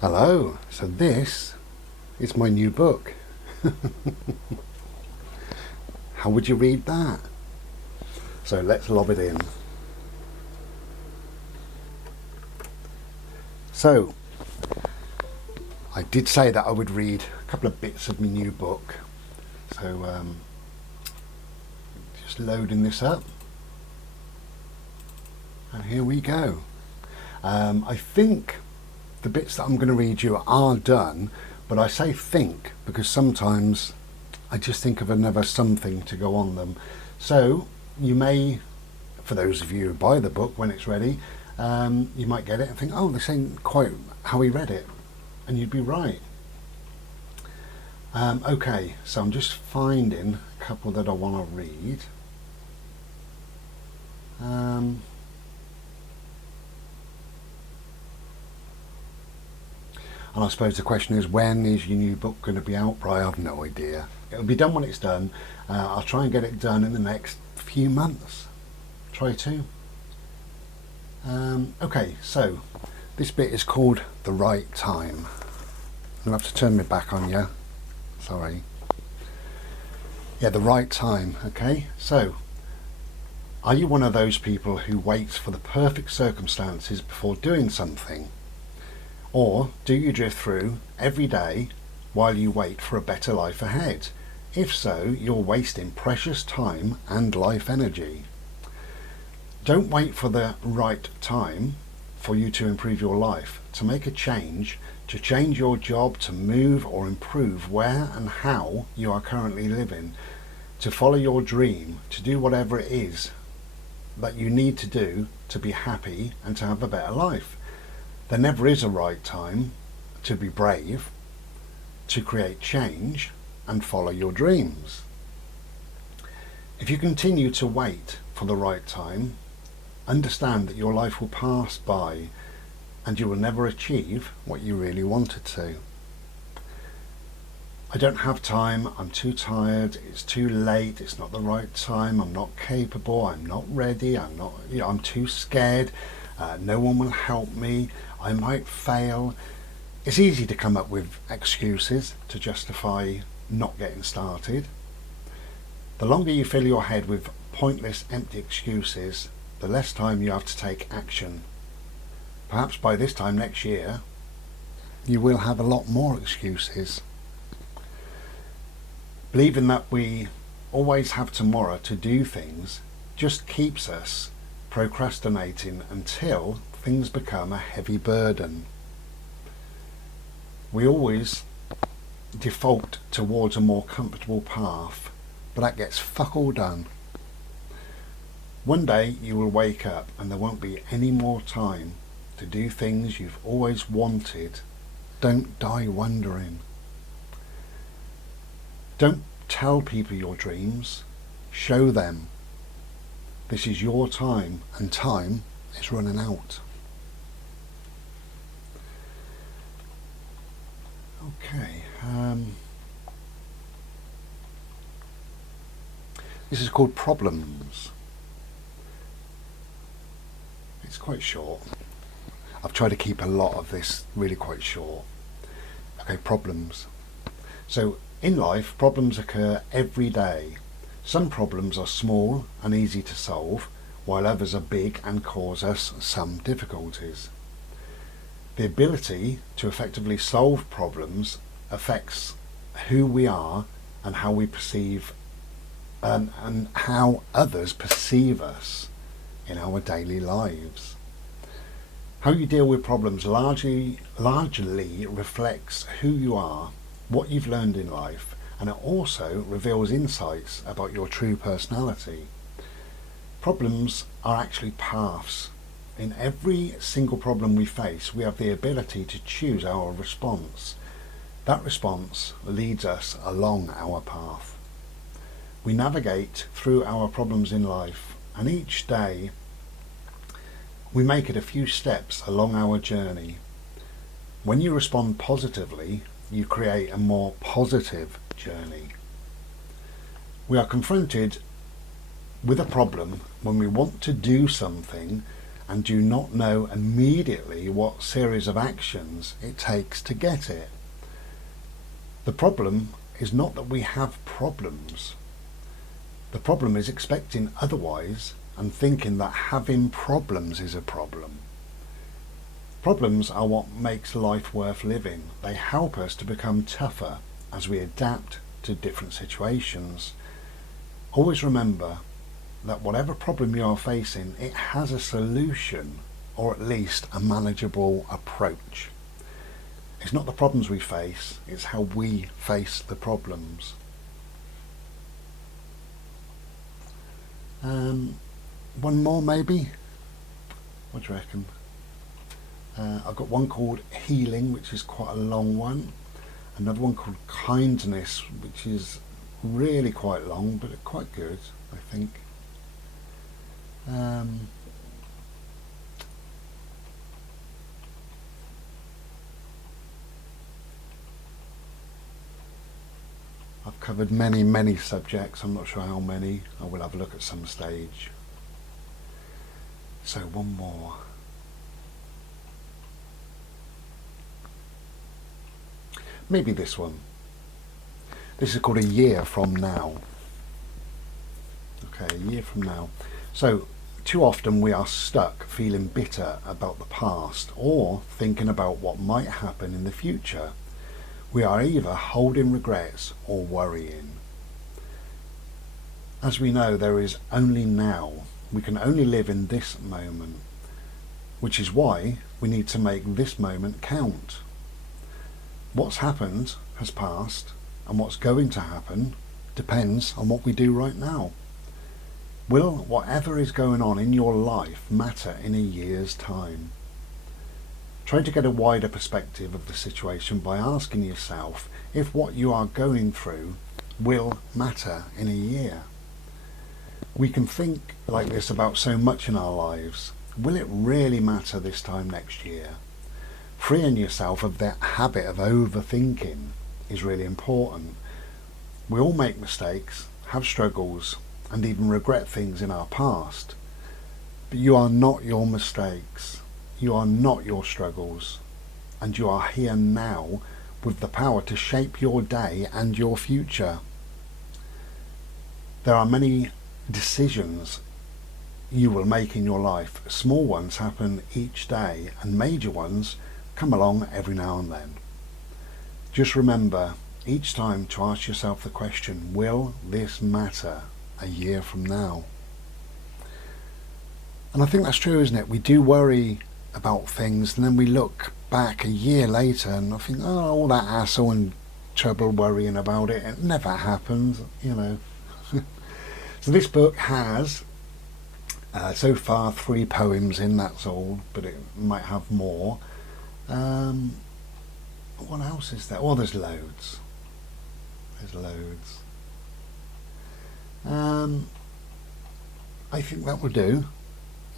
Hello, so this is my new book. How would you read that? So let's lob it in. So, I did say that I would read a couple of bits of my new book. So, just loading this up. And here we go. I think the bits that I'm going to read you are done, but I say think because sometimes I just think of another something to go on them. So you may, for those of you who buy the book when it's ready, you might get it and think, oh, this ain't quite how he read it, and you'd be right. Okay, so I'm just finding a couple that I want to read. And I suppose the question is, when is your new book going to be out? But I have no idea. It'll be done when it's done. I'll try and get it done in the next few months. Try to. Okay, so this bit is called The Right Time. I'll have to turn my back on you. Sorry. Yeah, the right time. Okay, so are you one of those people who waits for the perfect circumstances before doing something? Or do you drift through every day while you wait for a better life ahead? If so, you're wasting precious time and life energy. Don't wait for the right time for you to improve your life, to make a change, to change your job, to move or improve where and how you are currently living, to follow your dream, to do whatever it is that you need to do to be happy and to have a better life. There never is a right time to be brave, to create change and follow your dreams. If you continue to wait for the right time, understand that your life will pass by and you will never achieve what you really wanted to. I don't have time, I'm too tired, it's too late, it's not the right time, I'm not capable, I'm not ready, I'm too scared, no one will help me, I might fail. It's easy to come up with excuses to justify not getting started. The longer you fill your head with pointless, empty excuses, the less time you have to take action. Perhaps by this time next year, you will have a lot more excuses. Believing that we always have tomorrow to do things just keeps us procrastinating until things become a heavy burden. We always default towards a more comfortable path, but that gets fuck all done. One day you will wake up and there won't be any more time to do things you've always wanted. Don't die wondering. Don't tell people your dreams, show them. This is your time and time is running out. Okay, this is called Problems. It's quite short. I've tried to keep a lot of this really quite short. Okay, problems. So in life, problems occur every day. Some problems are small and easy to solve, while others are big and cause us some difficulties. The ability to effectively solve problems affects who we are and how we perceive and how others perceive us in our daily lives. How you deal with problems largely reflects who you are, what you've learned in life, and it also reveals insights about your true personality. Problems are actually paths. In every single problem we face, we have the ability to choose our response. That response leads us along our path. We navigate through our problems in life, and each day we make it a few steps along our journey. When you respond positively, you create a more positive journey. We are confronted with a problem when we want to do something and do not know immediately what series of actions it takes to get it. The problem is not that we have problems. The problem is expecting otherwise and thinking that having problems is a problem. Problems are what makes life worth living. They help us to become tougher as we adapt to different situations. Always remember that whatever problem you are facing, it has a solution, or at least a manageable approach. It's not the problems we face, it's how we face the problems. One more maybe? What do you reckon? I've got one called Healing, which is quite a long one. Another one called Kindness, which is really quite long, but quite good, I think. I've covered many subjects. I'm not sure how many. I will have a look at some stage. So one more. Maybe this one. This is called A Year From Now. Okay, a year from now. So, too often we are stuck feeling bitter about the past or thinking about what might happen in the future. We are either holding regrets or worrying. As we know, there is only now. We can only live in this moment, which is why we need to make this moment count. What's happened has passed, and what's going to happen depends on what we do right now. Will whatever is going on in your life matter in a year's time? Try to get a wider perspective of the situation by asking yourself if what you are going through will matter in a year. We can think like this about so much in our lives. Will it really matter this time next year? Freeing yourself of that habit of overthinking is really important. We all make mistakes, have struggles, and even regret things in our past. But you are not your mistakes. You are not your struggles. And you are here now with the power to shape your day and your future. There are many decisions you will make in your life. Small ones happen each day, and major ones come along every now and then. Just remember each time to ask yourself the question, will this matter a year from now? And I think that's true, isn't it? We do worry about things, and then we look back a year later and I think, oh, all that hassle and trouble worrying about it, it never happens, you know. So this book has so far 3 poems in, that's all, but it might have more. What else is there? Oh, there's loads. There's loads. I think that will do.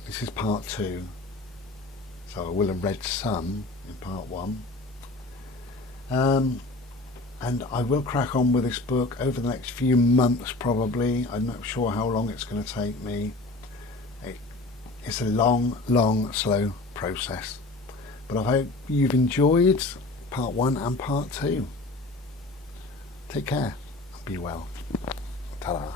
This is part 2. So I will have read some in part 1. And I will crack on with this book over the next few months probably. I'm not sure how long it's going to take me. It's a long, slow process. But I hope you've enjoyed part 1 and part 2. Take care and be well. Ta-da.